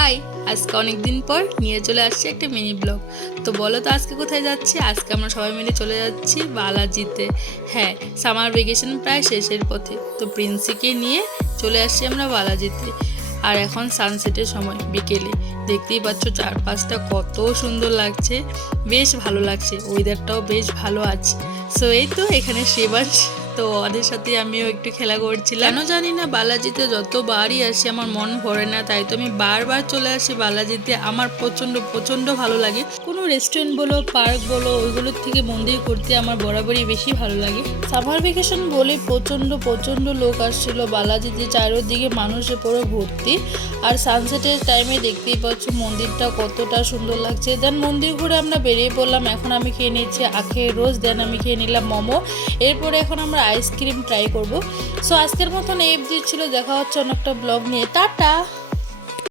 High, আজকে অনেক দিন পর নিয়ে চলে আসছে একটা মিনি ব্লগ। তো বলো তো আজকে কোথায় যাচ্ছি? আজকে আমরা সবাই মিলে চলে যাচ্ছি বালাজিতে। হ্যাঁ, সামার ভ্যাকেশন প্রায় শেষের পথে, তো প্রিন্সিকে নিয়ে চলে আসছি আমরা বালাজিতে। আর এখন সানসেটের সময় বিকেলে, দেখতেই পাচ্ছ চারপাশটা কত সুন্দর লাগছে, বেশ ভালো লাগছে, ওয়েদারটাও বেশ ভালো আছে। সো এই তো এখানে শিবাংশ, তো ওদের সাথে আমিও একটু খেলা করছিলাম। কেন জানি না বালাজিতে যতবারই আসি আমার মন ভরে না, তাই তো আমি বারবার চলে আসি বালাজিতে। আমার প্রচণ্ড প্রচণ্ড ভালো লাগে। কোনো রেস্টুরেন্ট বলো, পার্ক বলো, ওইগুলোর থেকে মন্দির করতে আমার বরাবরই বেশি ভালো লাগে। সামার ভ্যাকেশন বলে প্রচণ্ড প্রচণ্ড লোক আসছিল বালাজিতে, চারিদিকে মানুষে পুরো ভর্তি। আর সানসেটের টাইমে দেখতেই পাচ্ছ মন্দিরটা কতটা সুন্দর লাগছে। দেন মন্দির ঘুরে আমরা বেরিয়ে পড়লাম। এখন আমি খেয়ে নিচ্ছি আখের রোজ, দেন আমি খেয়ে নিলাম মোমো। এরপরে এখন আমরা আইসক্রিম ট্রাই করব। সো আজকের মতন এই অবধি ছিল, দেখা হচ্ছে অন্য একটা ব্লগ নিয়ে। টাটা।